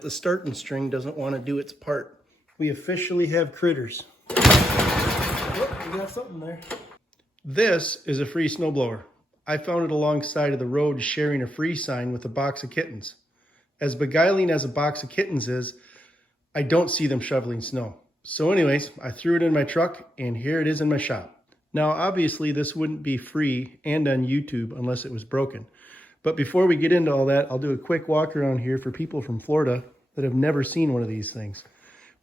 The starting string doesn't want to do its part. We officially have critters. Oh, we got something there. This is a free snowblower. I found it alongside of the road sharing a free sign with a box of kittens. As beguiling as a box of kittens is, I don't see them shoveling snow. So anyways, I threw it in my truck and here it is in my shop. Now obviously this wouldn't be free and on YouTube unless it was broken. But before we get into all that, I'll do a quick walk around here for people from Florida that have never seen one of these things.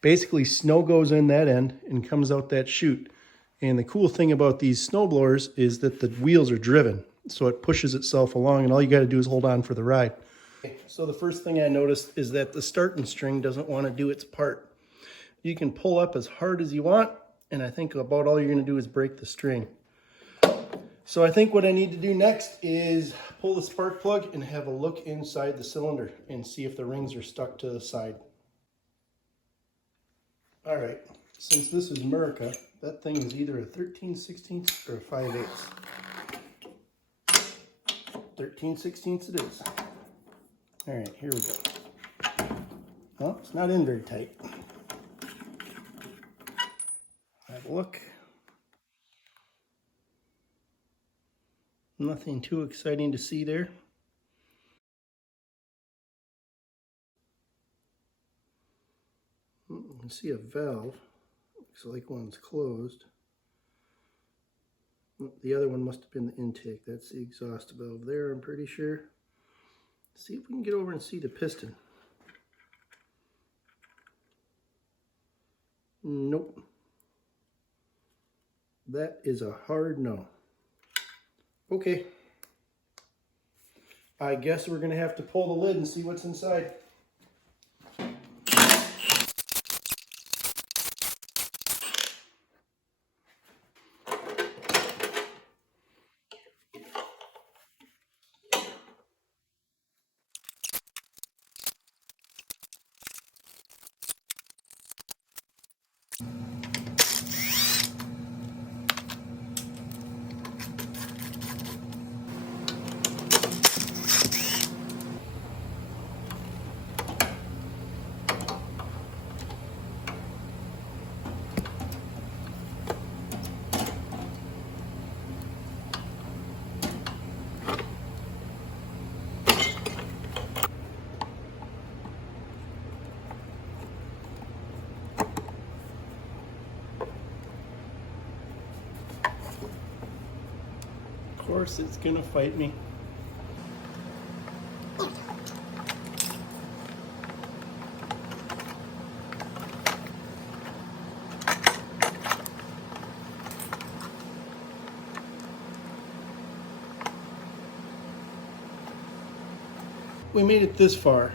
Basically, snow goes in that end and comes out that chute. And the cool thing about these snowblowers is that the wheels are driven, so it pushes itself along and all you got to do is hold on for the ride. So the first thing I noticed is that the starting string doesn't want to do its part. You can pull up as hard as you want, and I think about all you're going to do is break the string. So I think what I need to do next is pull the spark plug and have a look inside the cylinder and see if the rings are stuck to the side. All right, since this is America, that thing is either a 13/16 or a 5/8. 13/16 it is. All right, here we go. Well, it's not in very tight. Have a look. Nothing too exciting to see there. You can see a valve. Looks like one's closed. The other one must have been the intake. That's the exhaust valve there, I'm pretty sure. Let's see if we can get over and see the piston. Nope. That is a hard no. Okay. I guess we're going to have to pull the lid and see what's inside. Of course it's gonna fight me. We made it this far,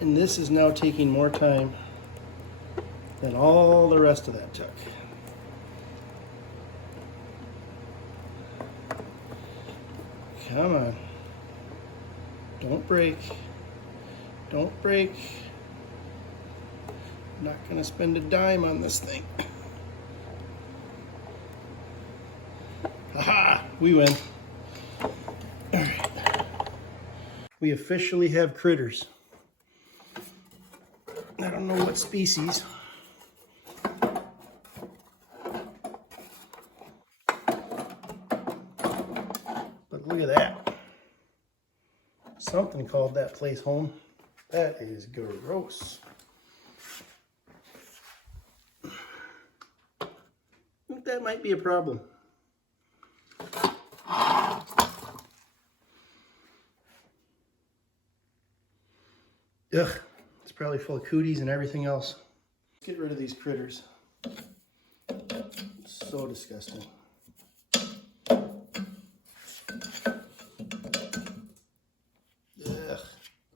and this is now taking more time than all the rest of that took. Come on. Don't break. Don't break. I'm not going to spend a dime on this thing. Haha! We win. Alright. We officially have critters. I don't know what species. Look at that. Something called that place home. That is gross. I think that might be a problem. Ugh, it's probably full of cooties and everything else. Let's get rid of these critters. So disgusting. Ugh,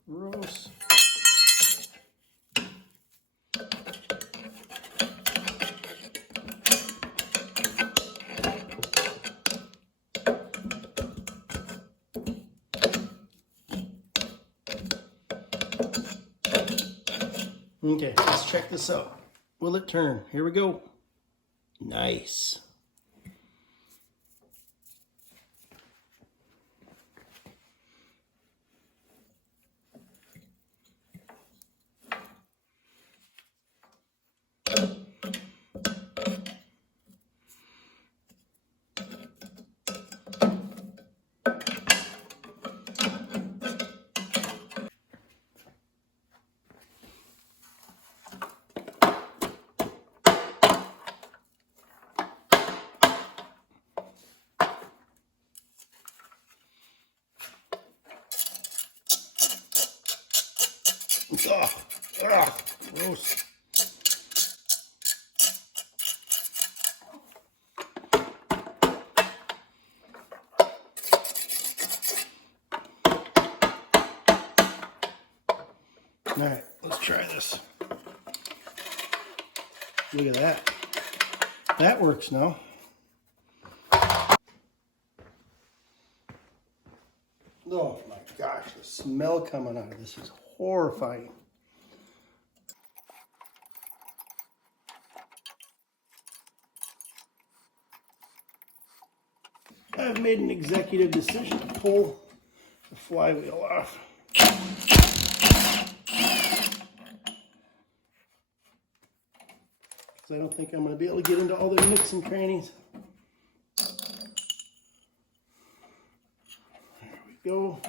gross. Okay, let's check this out. Will it turn? Here we go. Nice. Ugh, gross. All right, let's try this. Look at that. That works now. Oh my gosh, the smell coming out of this is horrifying. I've made an executive decision to pull the flywheel off. Because I don't think I'm going to be able to get into all the nooks and crannies. There we go.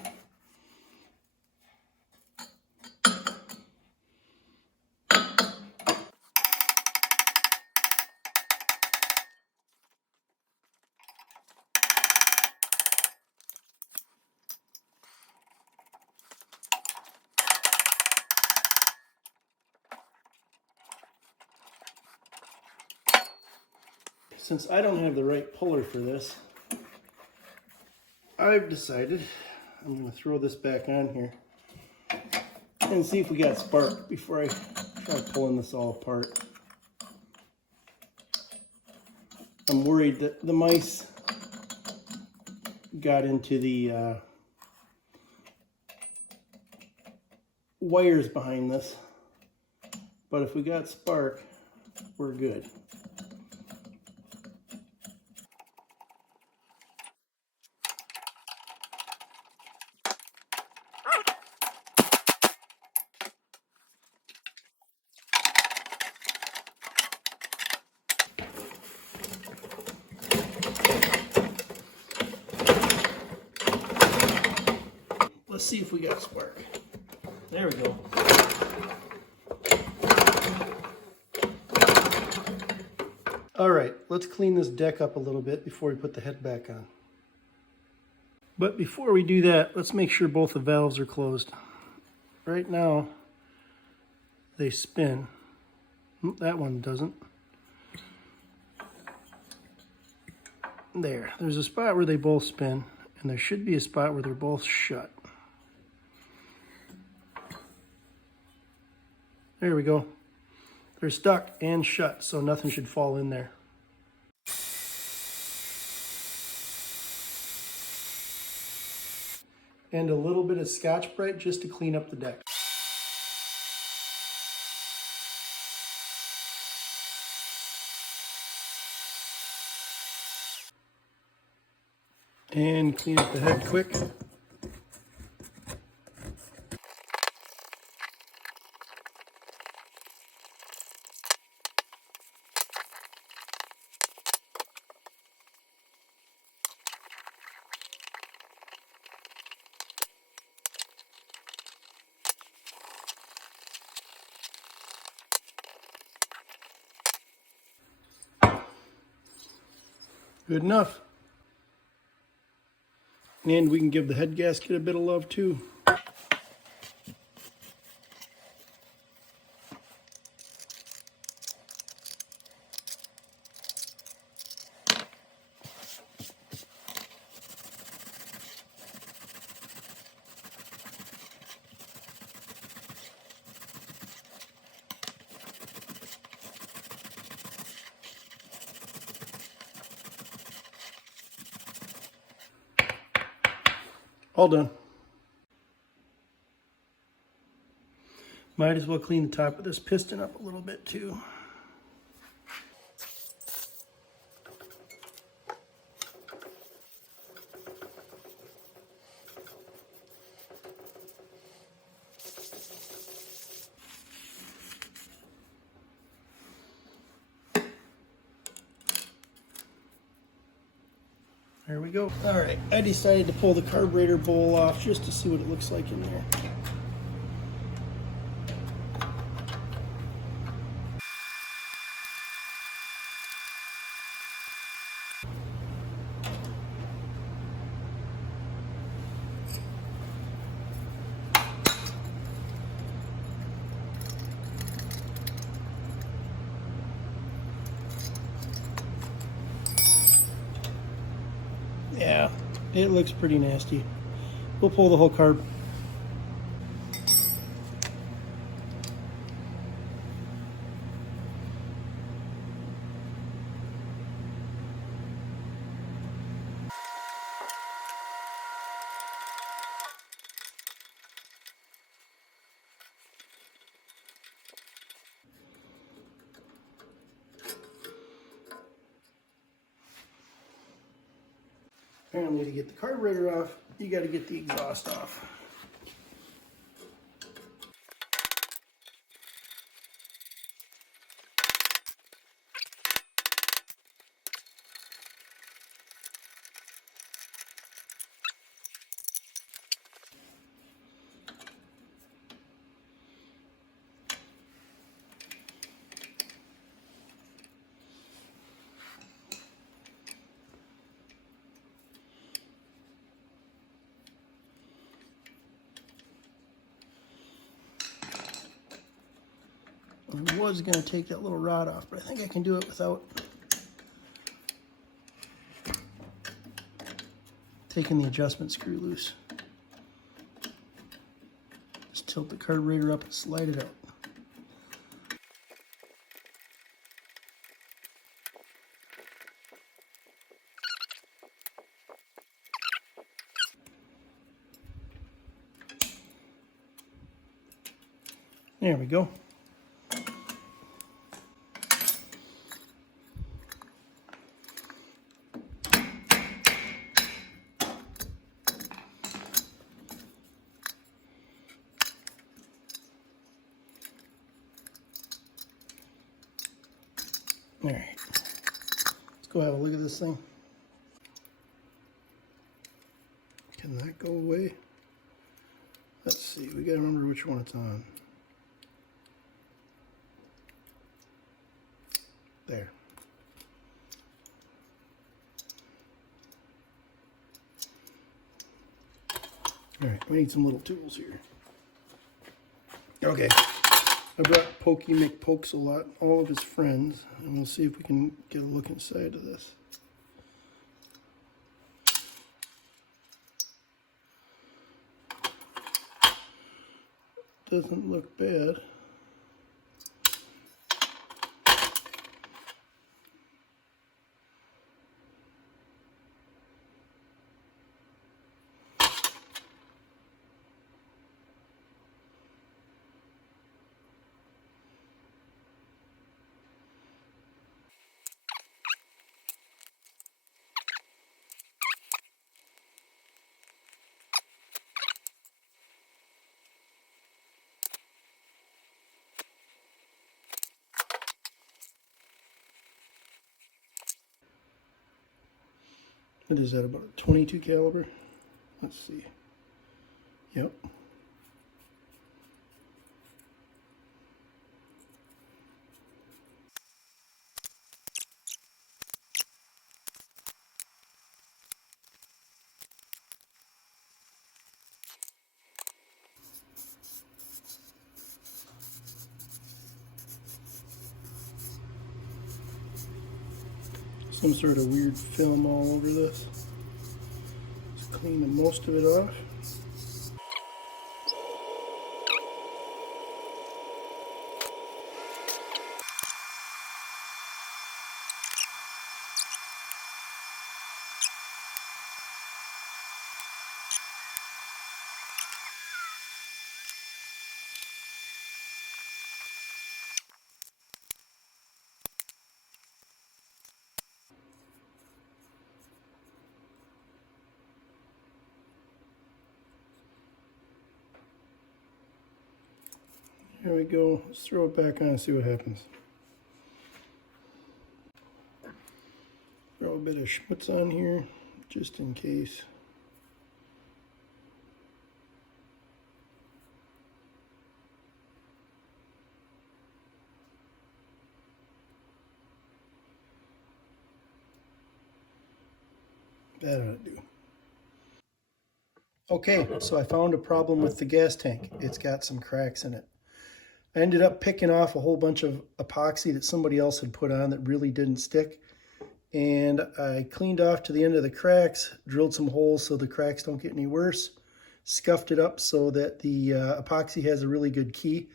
Since I don't have the right puller for this, I've decided I'm going to throw this back on here and see if we got spark before I try pulling this all apart. I'm worried that the mice got into the wires behind this, but if we got spark, we're good. Let's see if we got spark. There we go. All right, let's clean this deck up a little bit before we put the head back on. But before we do that, let's make sure both the valves are closed. Right now, they spin. That one doesn't. There's a spot where they both spin, and there should be a spot where they're both shut. There we go. They're stuck and shut, so nothing should fall in there. And a little bit of Scotch-Brite just to clean up the deck. And clean up the head quick. Good enough. And we can give the head gasket a bit of love too. All done. Might as well clean the top of this piston up a little bit too. There we go. All right, I decided to pull the carburetor bowl off just to see what it looks like in there. It looks pretty nasty. We'll pull the whole carb. Apparently to get the carburetor off, you got to get the exhaust off. I was going to take that little rod off, but I think I can do it without taking the adjustment screw loose. Just tilt the carburetor up and slide it out. There we go. All right, let's go have a look at this thing. Can that go away? Let's see, we gotta remember which one it's on. There. All right, we need some little tools here. Okay. I brought Pokey McPokes-a-lot, all of his friends, and we'll see if we can get a look inside of this. Doesn't look bad. What is that, about a 22 caliber? Let's see. Yep. Some sort of weird film all over this. Just cleaning most of it off. There we go. Let's throw it back on and see what happens. Throw a bit of schmutz on here, just in case. That ought to do. Okay, so I found a problem with the gas tank. It's got some cracks in it. I ended up picking off a whole bunch of epoxy that somebody else had put on that really didn't stick. and I cleaned off to the end of the cracks, drilled some holes so the cracks don't get any worse, scuffed it up so that the epoxy has a really good key.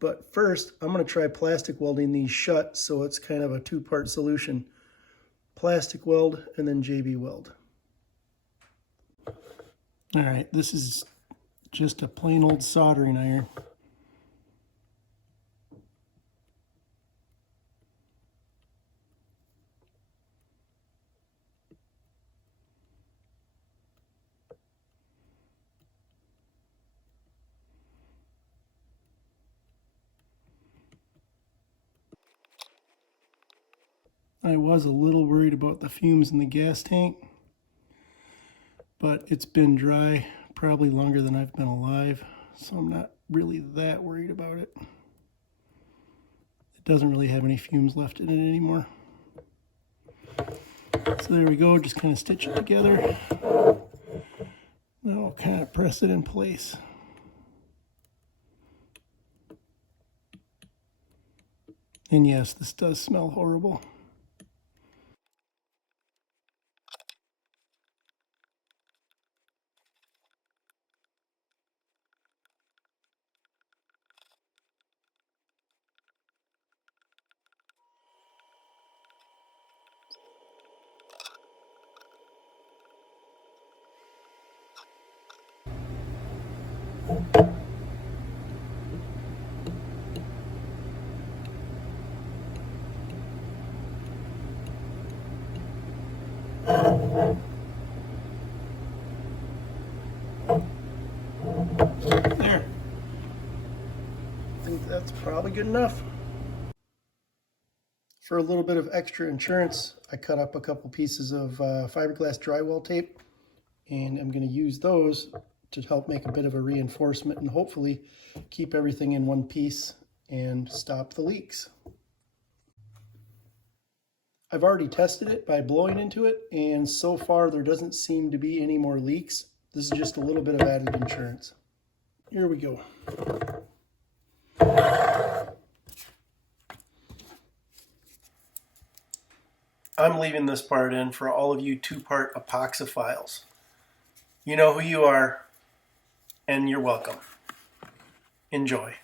But first, I'm going to try plastic welding these shut, so it's kind of a two-part solution. Plastic weld and then JB weld. All right, this is just a plain old soldering iron. I was a little worried about the fumes in the gas tank, but it's been dry probably longer than I've been alive, so I'm not really that worried about it. It doesn't really have any fumes left in it anymore. So there we go, just kind of stitch it together. Now I'll kind of press it in place. And yes, this does smell horrible. There. I think that's probably good enough. For a little bit of extra insurance, I cut up a couple pieces of fiberglass drywall tape, and I'm going to use those to help make a bit of a reinforcement and hopefully keep everything in one piece and stop the leaks. I've already tested it by blowing into it, and so far there doesn't seem to be any more leaks. This is just a little bit of added insurance. Here we go. I'm leaving this part in for all of you two-part epoxiphiles. You know who you are, and you're welcome. Enjoy.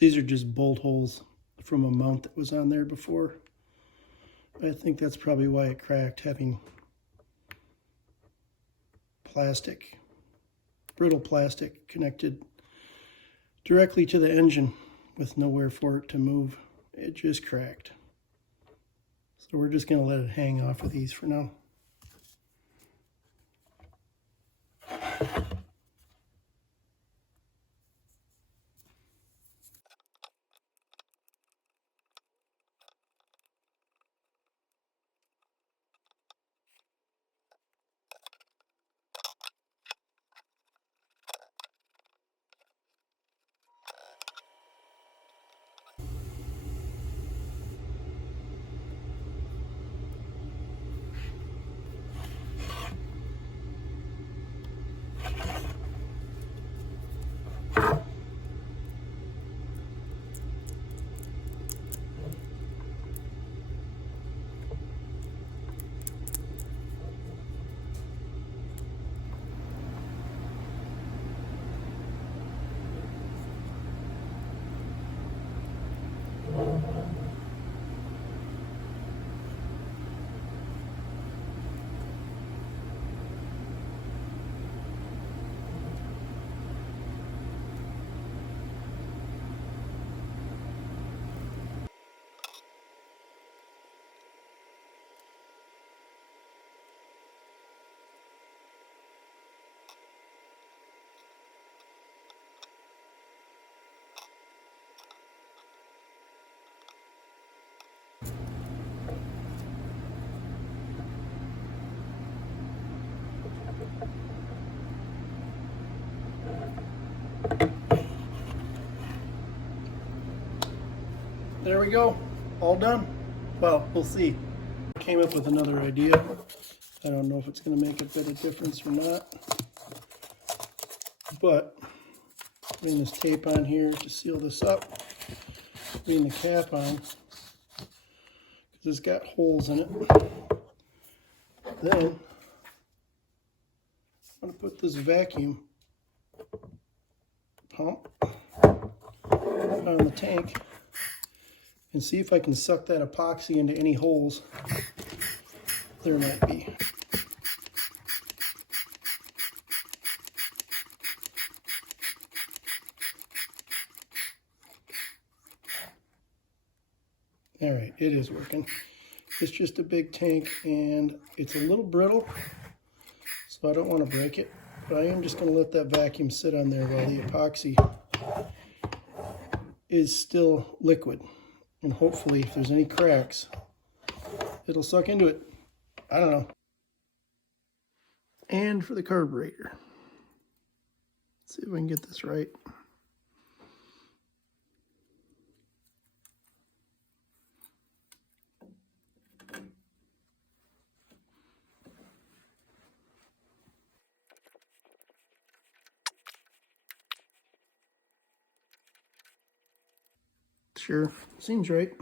These are just bolt holes from a mount that was on there before. I think that's probably why it cracked, having plastic, brittle plastic connected directly to the engine with nowhere for it to move. It just cracked. So we're just going to let it hang off of these for now. There we go, all done. Well, we'll see. I came up with another idea. I don't know if it's going to make a bit of difference or not, but putting this tape on here to seal this up, putting the cap on because it's got holes in it. Then I'm going to put this vacuum pump on the tank and see if I can suck that epoxy into any holes there might be. All right, it is working. It's just a big tank and it's a little brittle, so I don't want to break it, but I am just going to let that vacuum sit on there while the epoxy is still liquid. And hopefully, if there's any cracks, it'll suck into it. I don't know. And for the carburetor. Let's see if we can get this right. Sure, seems right.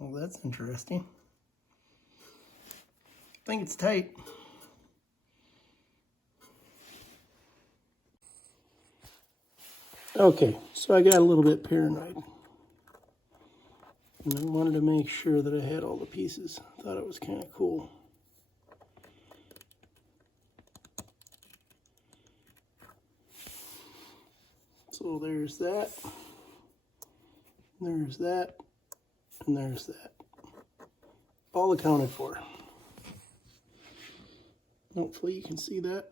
Well, that's interesting. I think it's tight. Okay, so I got a little bit paranoid. And I wanted to make sure that I had all the pieces. Thought it was kind of cool. So there's that, and there's that, and there's that. All accounted for. Hopefully you can see that.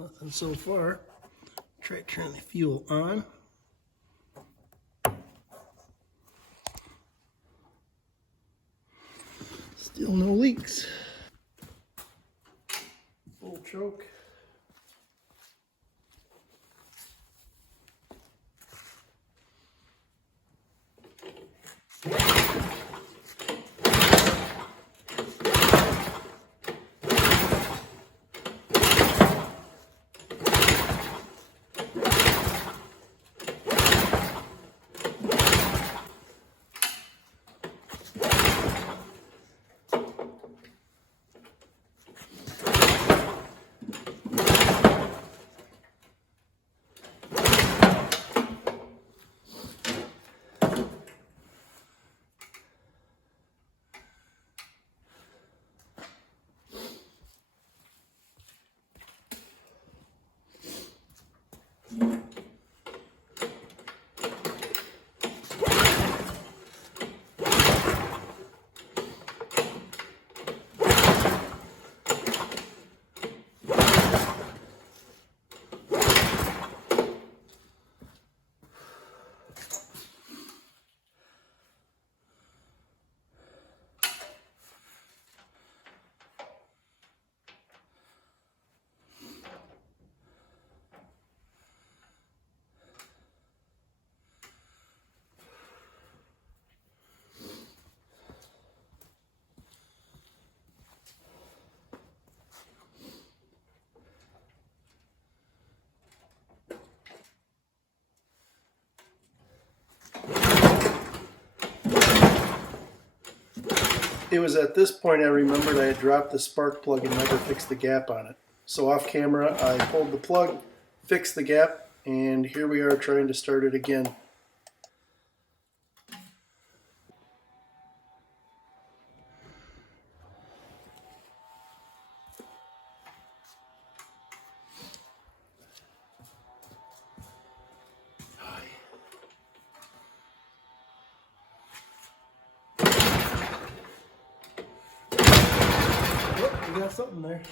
Nothing so far. Try turning the fuel on. Still no leaks. Full choke. It was at this point I remembered I had dropped the spark plug and never fixed the gap on it. So off camera, I pulled the plug, fixed the gap, and here we are trying to start it again. Oh, we got something there.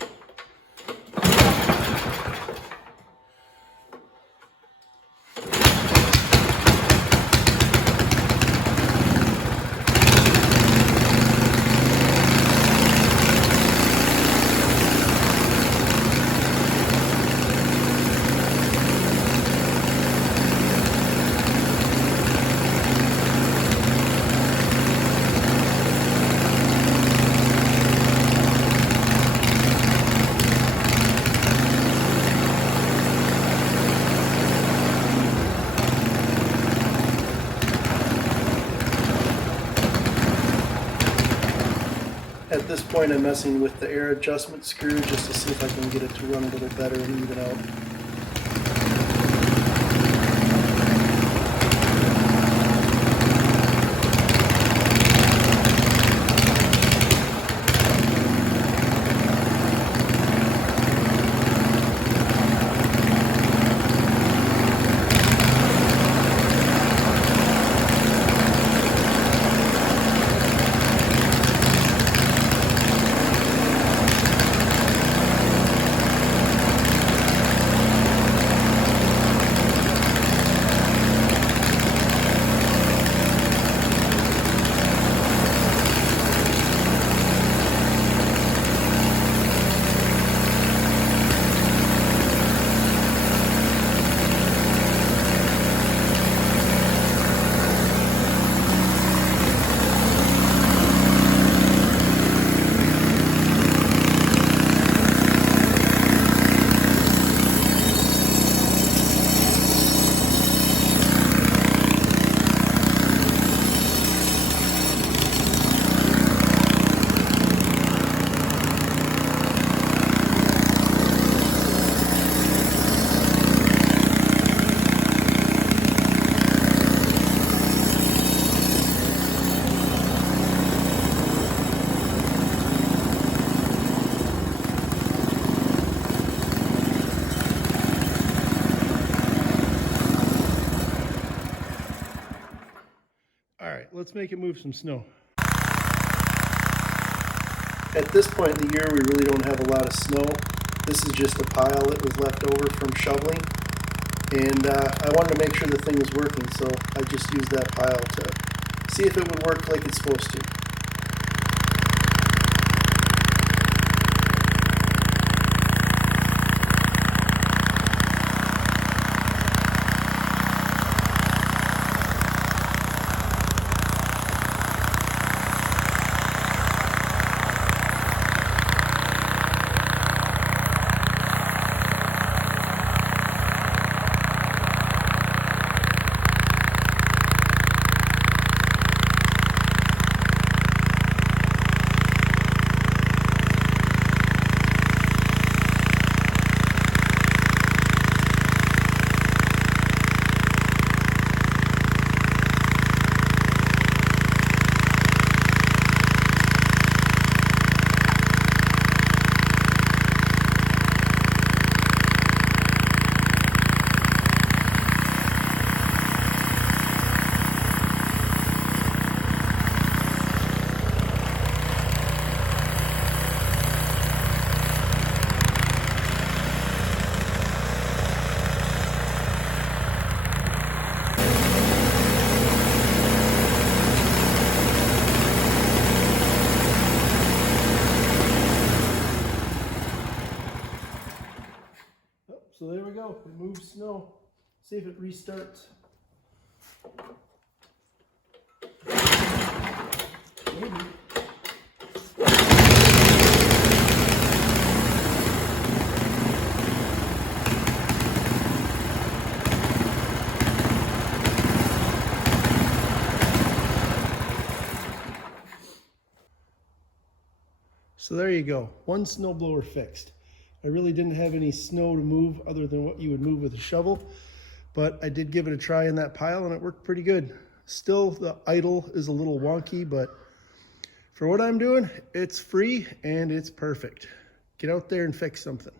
At this point I'm messing with the air adjustment screw just to see if I can get it to run a little better and even out. Alright, let's make it move some snow. At this point in the year we really don't have a lot of snow. This is just a pile that was left over from shoveling, and I wanted to make sure the thing was working, so I just used that pile to see if it would work like it's supposed to. So there we go, it moves snow. See if it restarts. Maybe. So there you go, one snowblower fixed. I really didn't have any snow to move other than what you would move with a shovel, but I did give it a try in that pile and it worked pretty good. Still, the idle is a little wonky, but for what I'm doing, it's free and it's perfect. Get out there and fix something.